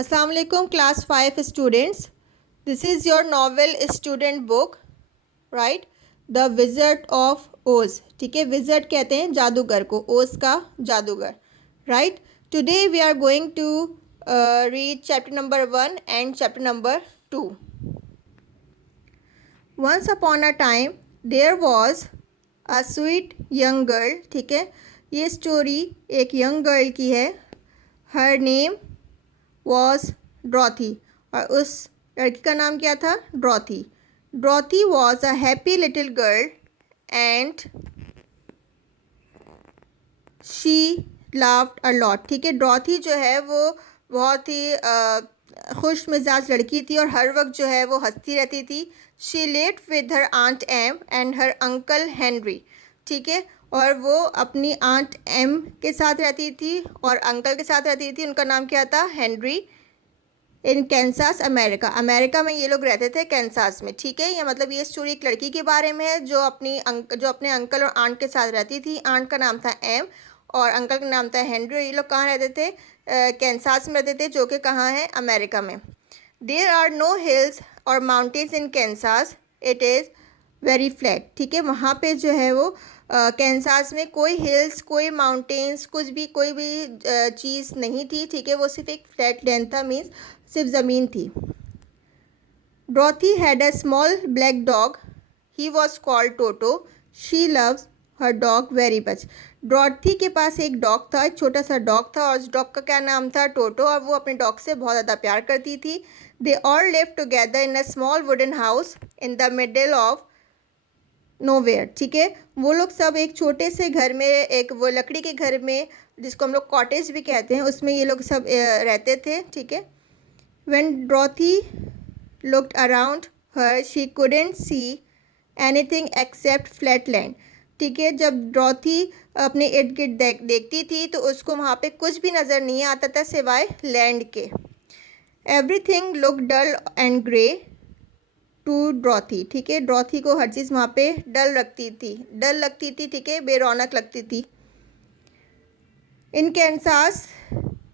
अस्सलाम वालेकुम class 5 students. This is your novel student book, right. The wizard of ओज. ठीक है, विज़र्ड कहते हैं जादूगर को, ओज का जादूगर, right. Today we are going to read chapter number 1 and chapter number 2. Once upon a time there was a sweet young girl. ठीक है, ये स्टोरी एक यंग गर्ल की है. हर नेम वॉज ड्रॉथी, और उस लड़की का नाम क्या था? Dorothy. Dorothy was a happy little girl and she laughed a lot. ठीक है, ड्रॉथी जो है वो बहुत ही खुश मिजाज लड़की थी और हर वक्त जो है वो हंसती रहती थी. She lived with her aunt Em and her uncle Henry. ठीक है, और वो अपनी आंट एम के साथ रहती थी और अंकल के साथ रहती थी. उनका नाम क्या था? हेनरी. इन कैंसास, अमेरिका. अमेरिका में ये लोग रहते थे, कैंसास में. ठीक है, ये मतलब ये स्टोरी एक लड़की के बारे में है जो अपने अंकल और आंट के साथ रहती थी. आंट का नाम था एम और अंकल का नाम था हेनरी. और ये लोग कहाँ रहते थे? कैंसास में रहते थे, जो कि कहाँ है? अमेरिका में. देयर आर नो हिल्स और mountains in Kansas, it is very flat. ठीक है, वहाँ पे जो है वो कैंसास में कोई हिल्स, कोई माउंटेन्स, कोई भी चीज़ नहीं थी. ठीक है, वो सिर्फ एक फ्लैट लैंड था, मीन्स सिर्फ ज़मीन थी. Dorothy had a small black dog. He was called Toto. She loves her dog very much. Dorothy के पास एक डॉग था, एक छोटा सा डॉग था, और उस डॉग का क्या नाम था? टोटो. और वो अपने डॉग से बहुत ज़्यादा प्यार करती थी. They all live together in a small wooden house in the middle of nowhere. ठीक है, वो लोग सब एक छोटे से घर में, एक वो लकड़ी के घर में, जिसको हम लोग कॉटेज भी कहते हैं, उसमें ये लोग सब रहते थे. ठीक है. When Dorothy looked around her, she couldn't see anything except flat land. ठीक है, जब ड्रॉथी अपने इर्द गिर्द देखती थी तो उसको वहाँ पे कुछ भी नज़र नहीं आता था सिवाय लैंड के. Everything look dull and grey to Dorothy. ठीक है, ड्रॉथी को हर चीज़ वहाँ पे डल लगती थी. ठीक है, बेरौनक लगती थी. In Kansas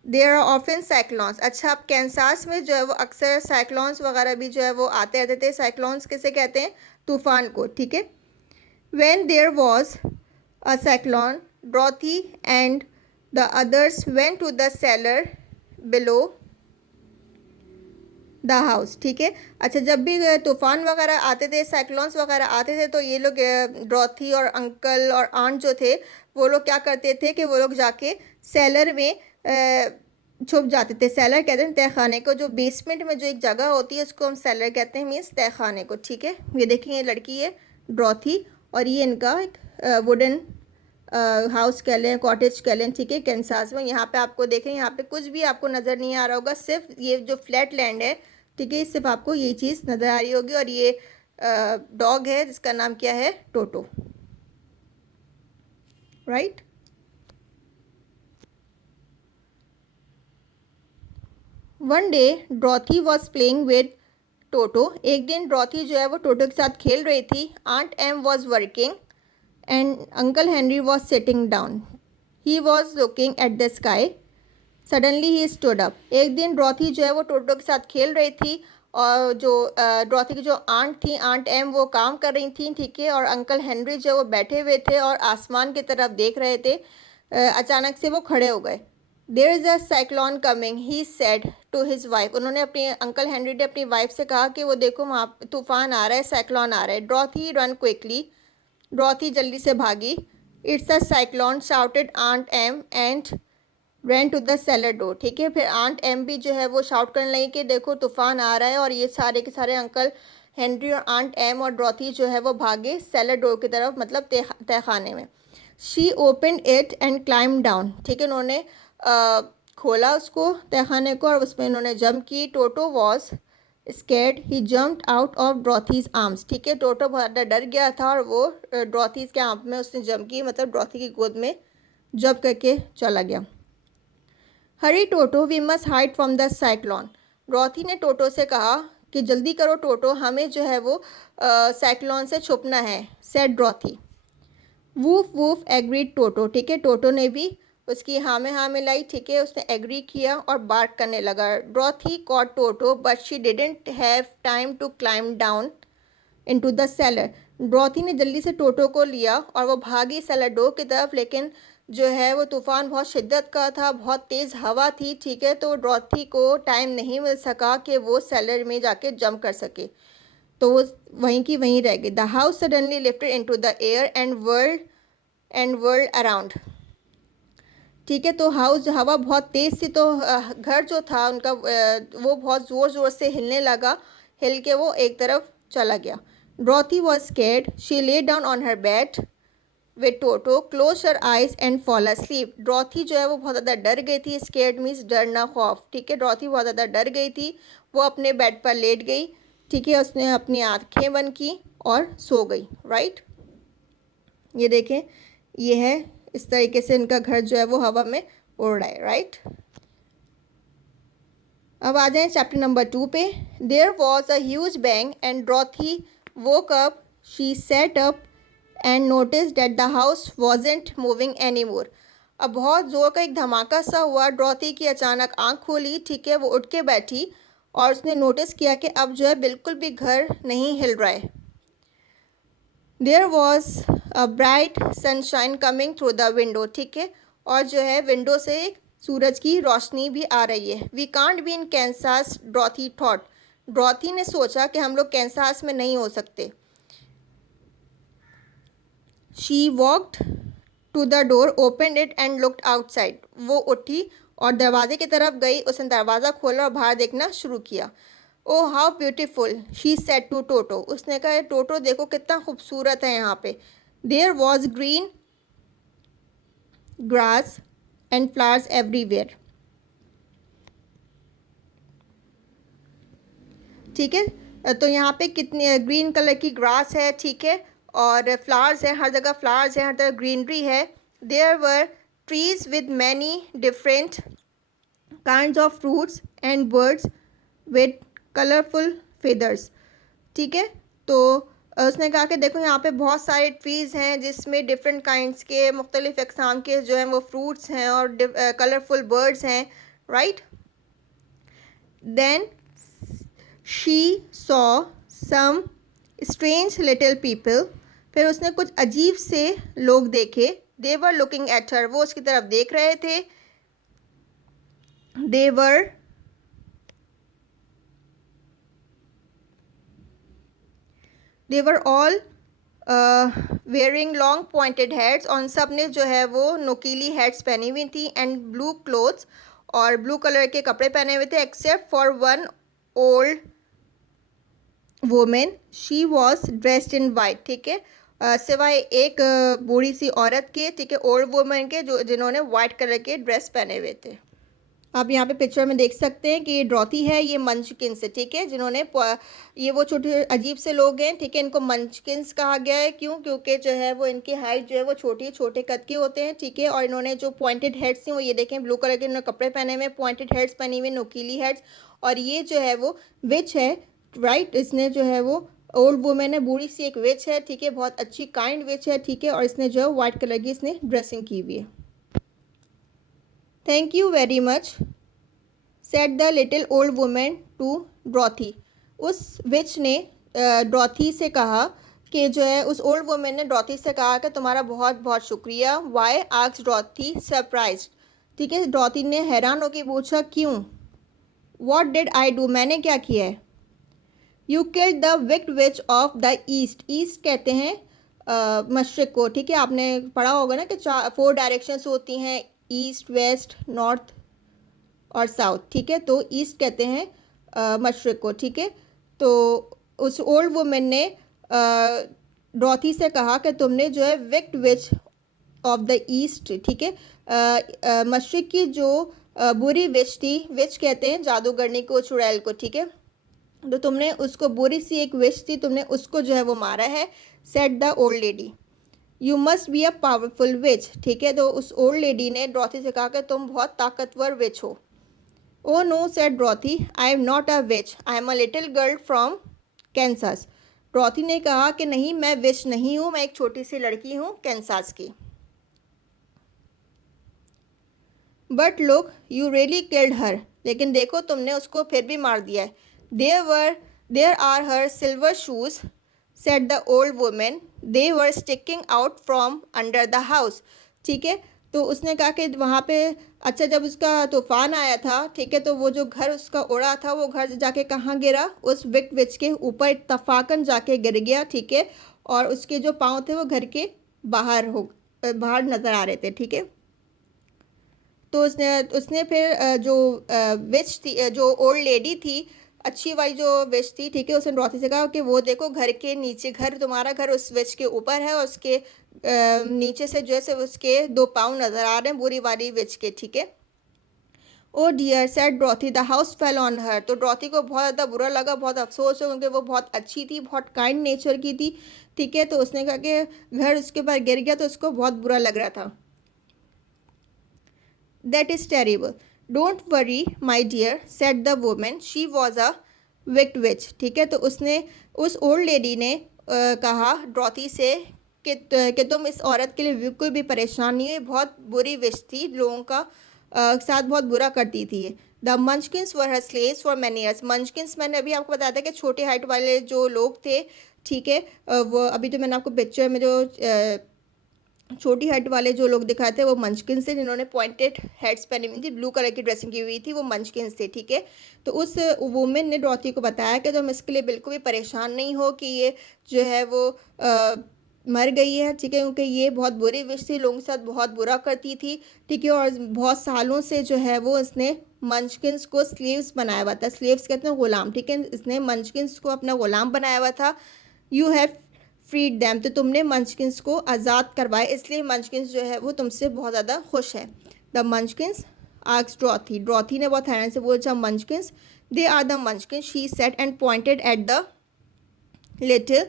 there are often cyclones. अच्छा, अब कैंसास में जो है वो अक्सर साइक्लोन्स वगैरह भी जो है वो आते रहते थे. साइक्लोन्स किसे कहते हैं? तूफ़ान को. ठीक है. When there was a cyclone, Dorothy and the others went to the cellar below the house. ठीक है. अच्छा, जब भी तूफ़ान वगैरह आते थे, साइक्लोन्स वगैरह आते थे, तो ये लोग ड्रॉथी और अंकल और आंट जो थे वो लोग क्या करते थे कि वो लोग जाके सेलर में छुप जाते थे. सेलर कहते हैं तहखाने को. जो बेसमेंट में जो एक जगह होती है उसको हम सेलर कहते हैं, मीन्स तहखाने को. ठीक है, ये देखें, ये लड़की है ड्रॉथी और ये इनका एक वुडन हाउस कह लें, कॉटेज कह लें. ठीक है, कैंसास में. यहाँ पे आपको देखें, यहाँ पे कुछ भी आपको नज़र नहीं आ रहा होगा, सिर्फ ये जो फ्लैट लैंड है. ठीक है, सिर्फ आपको ये चीज़ नज़र आ रही होगी. और ये डॉग है जिसका नाम क्या है? Toto, right. One day Dorothy was playing with Toto. एक दिन ड्रॉथी जो है वो टोटो के साथ खेल रही थी. Aunt Em was working and uncle Henry was sitting down. He was looking at the sky. Suddenly he stood up. एक दिन ड्रॉथी जो है वो टोटो के साथ खेल रही थी और जो ड्रॉथी की जो आंट थी, आंट एम, वो काम कर रही थी. ठीक है, और अंकल हेनरी जो वो बैठे हुए थे और आसमान की तरफ देख रहे थे. अचानक से वो खड़े हो गए. There is a cyclone coming, he said to his wife. उन्होंने अपने अंकल हेनरी ने अपनी वाइफ से कहा कि वो देखो वहाँ तूफ़ान आ रहा है, साइक्लोन आ रहा है. ड्रॉथी रन क्विकली. ड्रॉथी जल्दी से भागी. It's a cyclone shouted aunt Em and ran to the cellar door. ठीक है, फिर आंट एम भी जो है वो शाउट करने लगी कि देखो तूफ़ान आ रहा है. और ये सारे के सारे अंकल हेनरी और आंट एम और ड्रॉथी जो है वो भागे सेलर डोर की तरफ, मतलब तहखाने में. She open it and climb down. ठीक है, उन्होंने खोला उसको, तहखाने को, और उसमें उन्होंने जंप की. Toto was scared. He jumped out of Dorothy's arms. ठीक है, टोटो बहुत डर गया था और वो ड्रॉथीज के आर्म में उसने जंप की, मतलब ड्रॉथी की गोद में जंप करके चला गया. Hurry Toto, we must hide from the cyclone. Dorothy ने टोटो से कहा कि जल्दी करो टोटो, हमें जो है वो साइक्लोन से छुपना है, सेड ड्रॉथी. वूफ वूफ एग्रीड टोटो. ठीक है, टोटो ने भी उसकी हाँ में हाँ मिलाई, ठीक है, उसने एग्री किया और बार्क करने लगा। Dorothy caught Toto but she didn't have time to climb down into the cellar. Dorothy ने जल्दी से टोटो को लिया और वो भागी सेलर डोर की तरफ, लेकिन जो है वो तूफ़ान बहुत शिद्दत का था, बहुत तेज़ हवा थी, ठीक है, तो ड्रॉथी को टाइम नहीं मिल सका कि वो सेलर में जाके जंप कर सके, तो वो वहीं की वहीं रह गई। The house suddenly lifted into the air and world around, ठीक है, तो हाउस हवा बहुत तेज़ थी, तो घर जो था उनका वो बहुत ज़ोर ज़ोर से हिलने लगा, हिल के वो एक तरफ चला गया। Dorothy was scared, she lay down on her bed with Toto, close her eyes and fall asleep. Dorothy जो है वो बहुत ज़्यादा डर गई थी, स्केर्ड मीन्स डरना, खौफ, ठीक है, ड्रॉथी बहुत ज़्यादा डर गई थी, वो अपने बेड पर लेट गई, ठीक है, उसने अपनी आँखें बंद की और सो गई, राइट। ये देखें, ये है इस तरीके से इनका घर जो है वो हवा में उड़ रहा है, राइट। अब आ जाएं चैप्टर नंबर 2 पे। There was a huge bang and Dorothy woke up, she sat up and notice that the house wasn't moving any more. अब बहुत ज़ोर का एक धमाका सा हुआ, ड्रॉथी की अचानक आँख खोली, ठीक है, वो उठ के बैठी और उसने नोटिस किया कि अब जो है बिल्कुल भी घर नहीं हिल रहा है। There was a bright sunshine coming through the window, ठीक है, और जो है विंडो से सूरज की रोशनी भी आ रही है। We can't be in Kansas, Dorothy thought. Dorothy ने सोचा कि हम लोग कैंसास में नहीं हो सकते। She walked to the door, open it and looked outside. वो उठी और दरवाजे की तरफ गई, उसने दरवाज़ा खोला और बाहर देखना शुरू किया। Oh how beautiful, she said to Toto. उसने कहा टोटो देखो कितना खूबसूरत है यहाँ पे। There was green grass and flowers everywhere, ठीक है, तो यहाँ पे कितनी ग्रीन कलर की ग्रास है, ठीक है, और फ्लावर्स है, हर जगह फ्लावर्स है, हर जगह ग्रीनरी है। There were trees with many different kind of fruits and birds with colourful feathers, ठीक है, तो उसने कहा कि देखो यहाँ पे बहुत सारे ट्रीज़ हैं जिसमें डिफरेंट काइंड्स के मुख्तलिफ़ अक़साम के जो हैं वो फ्रूट्स हैं और कलरफुल बर्ड्स हैं, right. Then she saw some strange little people, फिर उसने कुछ अजीब से लोग देखे। दे वर लुकिंग एट हर, वो उसकी तरफ देख रहे थे। They were all wearing long pointed heads, और सब ने जो है वो नुकीली हेड्स पहनी हुई थी, एंड ब्लू क्लोथ्स, और ब्लू कलर के कपड़े पहने हुए थे, except for one old women, she was dressed in white, ठीक है, सिवाय एक बूढ़ी सी औरत के, ठीक है, ओल्ड वुमेन के, जो जिन्होंने वाइट कलर के ड्रेस पहने हुए थे। आप यहाँ पे पिक्चर में देख सकते हैं कि ये ड्रॉथी है, ये मंचकिंस है, ठीक है, जिन्होंने ये वो छोटे अजीब से लोग हैं, ठीक है, इनको मंचकिंस कहा गया है। क्यों? क्योंकि जो है वो इनकी हाइट जो है वो छोटे कद के होते हैं, ठीक है, और इन्होंने जो पॉइंटेड हेड्स हैं वो ये देखें, ब्लू कलर के इन्होंने कपड़े पहने हुए, पॉइंटेड हेड्स पहनी हुई, नुकीली हेड्स, और ये जो है वो विच है, राइट, इसने जो है वो ओल्ड वुमेन है, बूढ़ी सी एक विच है, ठीक है, बहुत अच्छी काइंड विच है, ठीक है, और इसने जो है वाइट कलर की इसने ड्रेसिंग की हुई है। Thank you very much, said the little old women to Dorothy. उस विच ने ड्रॉथी से कहा कि जो है उस ओल्ड वुमेन ने ड्रॉथी से कहा कि तुम्हारा बहुत बहुत शुक्रिया। वाई आस्क्ड ड्रॉथी सरप्राइज्ड, ठीक है, ड्रॉथी ने हैरान होकर पूछा क्यों। व्हाट डिड आई डू, मैंने क्या किया है। You killed the wicked which of the east, east कहते हैं मशरिक़ को, ठीक है, आपने पढ़ा होगा ना कि 4 डायरेक्शंस होती हैं, ईस्ट, वेस्ट, नॉर्थ और साउथ, ठीक है, तो ईस्ट कहते हैं मशरिक़ को, ठीक है, तो उस ओल्ड वुमेन ने ड्रॉथी से कहा कि तुमने जो है wicked which of the east, ठीक है, मशरिक़ की जो बुरी विच थी, विच कहते हैं जादूगरनी को, चुड़ैल को, ठीक है, तो तुमने उसको, बुरी सी एक विच थी, तुमने उसको जो है वो मारा है। Said the old lady, you must be a powerful witch, ठीक है, तो उस ओल्ड लेडी ने ड्रॉथी से कहा कि तुम बहुत ताकतवर विच हो। Oh no, said Dorothy, I am not a witch. I am a little girl from Kansas. ड्रॉथी ने कहा कि नहीं, मैं विच नहीं हूँ, मैं एक छोटी सी लड़की हूँ कैंसास की। But look you really killed her, लेकिन देखो तुमने उसको फिर भी मार दिया है. There are her silver shoes said the old women, they were sticking out from under the house. ठीक है, तो उसने कहा कि वहाँ पे, अच्छा जब उसका तूफान आया था, ठीक है, तो वो जो घर उसका उड़ा था वो घर जाके कहाँ गिरा, उस विक्ट विच के ऊपर इत्तफाकन जाके गिर गया. ठीक है, और उसके जो पाँव थे वो घर के बाहर नज़र आ रहे थे. ठीक है, तो उसने उसने फिर जो विच थी, जो ओल्ड लेडी थी, अच्छी वाली जो विच थी, ठीक है, उसने डॉथी से कहा कि वो देखो घर के नीचे, घर तुम्हारा घर उस विच के ऊपर है और उसके नीचे से जैसे उसके 2 पाँव नज़र आ रहे हैं बुरी वाली विच के. ठीक है. ओ डियर सेड डॉथी the house fell on her. तो डॉथी को बहुत ज़्यादा बुरा लगा, बहुत अफसोस है, क्योंकि वो बहुत अच्छी थी, बहुत काइंड नेचर की थी. ठीक है, तो उसने कहा कि घर उसके ऊपर गिर गया, तो उसको बहुत बुरा लग रहा था. That is terrible. Don't worry, my dear, said the woman. She was a wicked witch. ठीक है, तो उसने उस ओल्ड लेडी ने कहा डॉथी से कि तुम इस औरत के लिए बिल्कुल भी परेशान नहीं है, बहुत बुरी विच थी, लोगों का साथ बहुत बुरा करती थी. The Munchkins were her slaves for many years. Munchkins मैंने अभी आपको बताया था कि छोटे हाइट वाले जो लोग थे. ठीक है, वो अभी तो मैंने आपको पिक्चर में जो छोटी हाइट वाले जो लोग दिखाए थे वो मंचकिंस थे, जिन्होंने पॉइंटेड हेड्स पहनी हुई थी, ब्लू कलर की ड्रेसिंग की हुई थी, वो मंचकिंस थे. ठीक है, तो उस वुमेन ने डॉथी को बताया कि तुम इसके लिए बिल्कुल भी परेशान नहीं हो कि ये जो है वो मर गई है. ठीक है, क्योंकि ये बहुत बुरी विश थी, लोगों के साथ बहुत बुरा करती थी. ठीक है, और बहुत सालों से जो है वो इसने मंचकिंस को स्लेव्स बनाया हुआ था. स्लेव्स कहते हैं गुलाम. ठीक है, इसने मंचकिंस को अपना गुलाम बनाया हुआ था. यू हैव फ्रीड दैम, तो तुमने मंचकिंस को आज़ाद करवाए, इसलिए मंचकिंस जो है वो तुमसे बहुत ज़्यादा खुश है. The मंचकिंस asked डॉथी. डॉथी ने बहुत हैरान से पूछा Munchkins. They are the Munchkins, she said and pointed at the little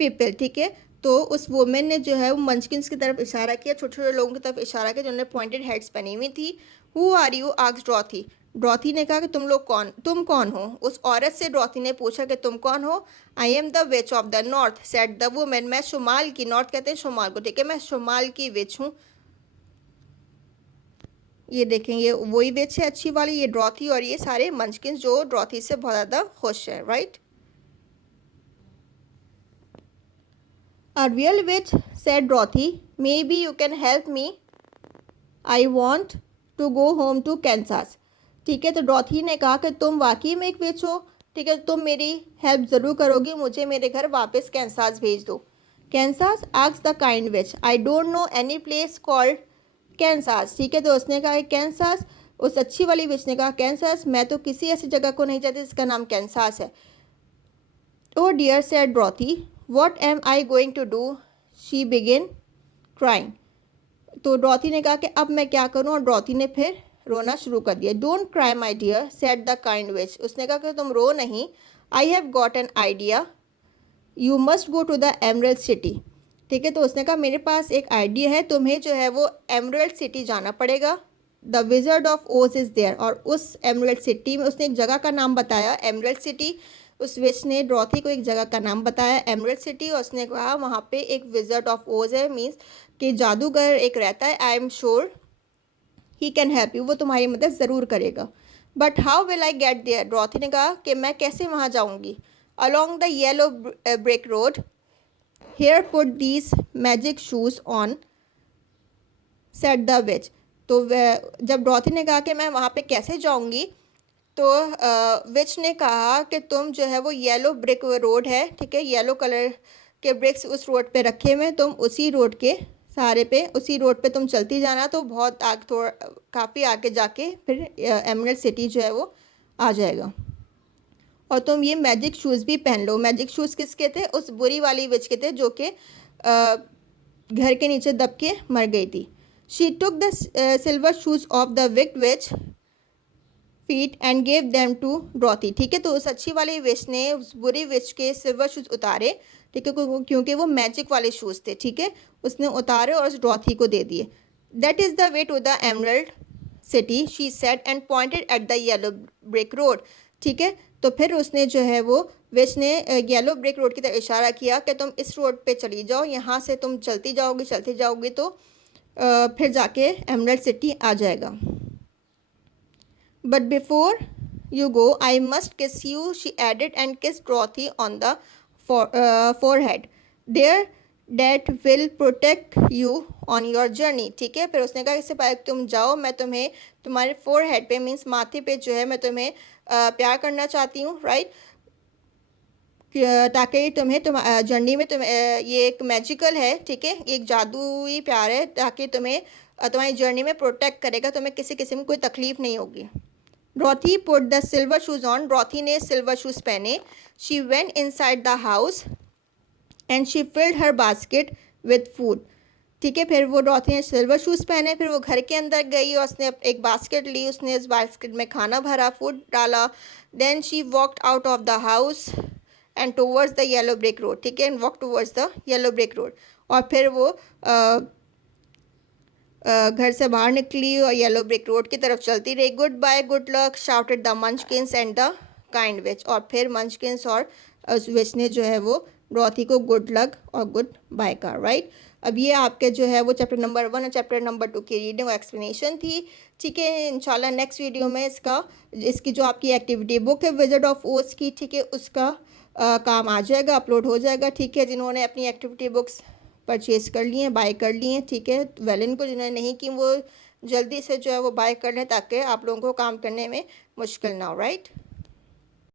people. ठीक है, तो उस वुमेन ने जो है वो मंचकिंस की तरफ इशारा किया, छोटे छोटे लोगों की तरफ इशारा किया जिन्होंने पॉइंटेड हेड्स पहनी हुई थी. Who are you asked डॉथी. डॉथी ने कहा कि तुम कौन हो. उस औरत से डॉथी ने पूछा कि तुम कौन हो. I am the which of the north said the women. मैं शुमाल की, नॉर्थ कहते हैं शुमाल को. ठीक है, मैं शुमाल की विच हूँ. ये देखें, ये वही विच है अच्छी वाली, ये डॉथी, और ये सारे मंचकिंस जो डॉथी से बहुत ज़्यादा खुश है. Right. A real witch, said Dorothy. Maybe you can help me. I want to go home to Kansas. ठीक है, तो डॉथी ने कहा कि तुम वाकई में एक विच हो. ठीक है, तुम मेरी हेल्प ज़रूर करोगी, मुझे मेरे घर वापस कैंसास भेज दो. Kansas asked the kind which. I don't know any place called Kansas. ठीक है, तो उसने कहा कैंसास. उस अच्छी वाली विच ने कहा कैंसास, मैं तो किसी ऐसी जगह को नहीं जानती जिसका नाम कैंसास है. ओ डियर सेड डॉथी, what am I going to do. She begin crying. तो डॉथी ने कहा कि अब मैं क्या करूं, और डॉथी ने फिर रोना शुरू कर दिया. Don't cry my dear said the kind witch. उसने कहा कि तुम रो नहीं. I have got an idea. You must go to the Emerald City. ठीक है, तो उसने कहा मेरे पास एक आइडिया है, तुम्हें जो है वो एमरल्ड सिटी जाना पड़ेगा. द विजर्ड ऑफ ओज इज़ देयर. और उस एमरल्ड सिटी में उसने एक जगह का नाम बताया, एमरल्ड सिटी. उस विच ने डॉथी को एक जगह का नाम बताया, एमरल्ड सिटी, और उसने कहा वहाँ पे एक विजर्ड ऑफ ओज है, मीन्स कि जादूगर एक रहता है. I am sure he can help you, वो तुम्हारी मदद ज़रूर करेगा. But how will I get there. डॉथी ने कहा कि मैं कैसे वहाँ जाऊँगी. Along the yellow brick road. Here put these magic shoes on said the witch. तो जब डॉथी ने कहा कि मैं वहाँ पे कैसे जाऊँगी, तो विच ने कहा कि तुम जो है वो येलो ब्रिक रोड है, ठीक है, येलो कलर के ब्रिक्स उस रोड पे रखे हुए, तुम उसी रोड के सहारे पे, उसी रोड पे तुम चलती जाना, तो बहुत आगे, थोड़ा काफ़ी आगे जाके फिर एमरल्ड सिटी जो है वो आ जाएगा. और तुम ये मैजिक शूज़ भी पहन लो. मैजिक शूज़ किसके थे, उस बुरी वाली विच के थे जो कि घर के नीचे दब के मर गई थी. She took the silver shoes off the wicked witch feet and gave them to डॉथी. ठीक है, तो उस अच्छी वाली विच ने उस बुरी विच के सिल्वर शूज़ उतारे. ठीक है, क्योंकि वो मैजिक वाले शूज़ थे. ठीक है, उसने उतारे और उस डॉथी को दे दिए. That is the way to the Emerald City, she said and pointed at the yellow brick road. ठीक है, तो फिर उसने जो है वो विच ने येलो ब्रिक रोड की तरफ इशारा किया कि तुम इस रोड पे चली जाओ, यहाँ से तुम चलती जाओगी तो फिर जाके एमरल्ड सिटी आ जाएगा. But before you go, I must kiss you, she added, and kissed Dorothy on the forehead. There, that will protect you on your journey. ठीक है, फिर उसने कहा इससे पहले तुम जाओ, मैं तुम्हें तुम्हारे फोरहेड पे मीन्स माथे पे जो है मैं तुम्हें प्यार करना चाहती हूँ, राइट, ताकि तुम्हें तुम जर्नी में तुम ये एक मैजिकल है, ठीक है, एक जादुई प्यार है, ताकि तुम्हें तुम्हारी जर्नी में प्रोटेक्ट करेगा, तुम्हें किसी किस्म की कोई तकलीफ नहीं होगी. Dorothy put the silver shoes on. Dorothy ने silver shoes पहने. She went inside the house and she filled her basket with food. ठीक है, फिर वो डॉथी ने सिल्वर शूज़ पहने, फिर वो घर के अंदर गई और उसने एक बास्केट ली, उसने उस बास्केट में खाना भरा, फूड डाला. Then she walked out of the house and towards the yellow brick road. ठीक है, and walk towards the yellow brick road. और फिर वो घर से बाहर निकली और येलो ब्रिक रोड की तरफ चलती रही. Goodbye, good luck, shouted the Munchkins and the kind witch. और फिर मंचकिंस और उस विच ने जो है वो डॉथी को गुड लक और गुड बाय का, राइट. अब ये आपके जो है वो चैप्टर नंबर 1 और चैप्टर नंबर 2 की रीडिंग और एक्सप्लेनेशन थी. ठीक है, इंशाल्लाह नेक्स्ट वीडियो में इसकी जो आपकी एक्टिविटी बुक है विज़ार्ड ऑफ ओज की, ठीक है, उसका काम आ जाएगा, अपलोड हो जाएगा. ठीक है, जिन्होंने अपनी एक्टिविटी बुक्स परचेज़ कर लिए हैं, बाय कर लिए हैं, ठीक है, वेल इनको, जिन्होंने नहीं की वो जल्दी से जो है वो बाय कर लें ताकि आप लोगों को काम करने में मुश्किल ना हो, राइट.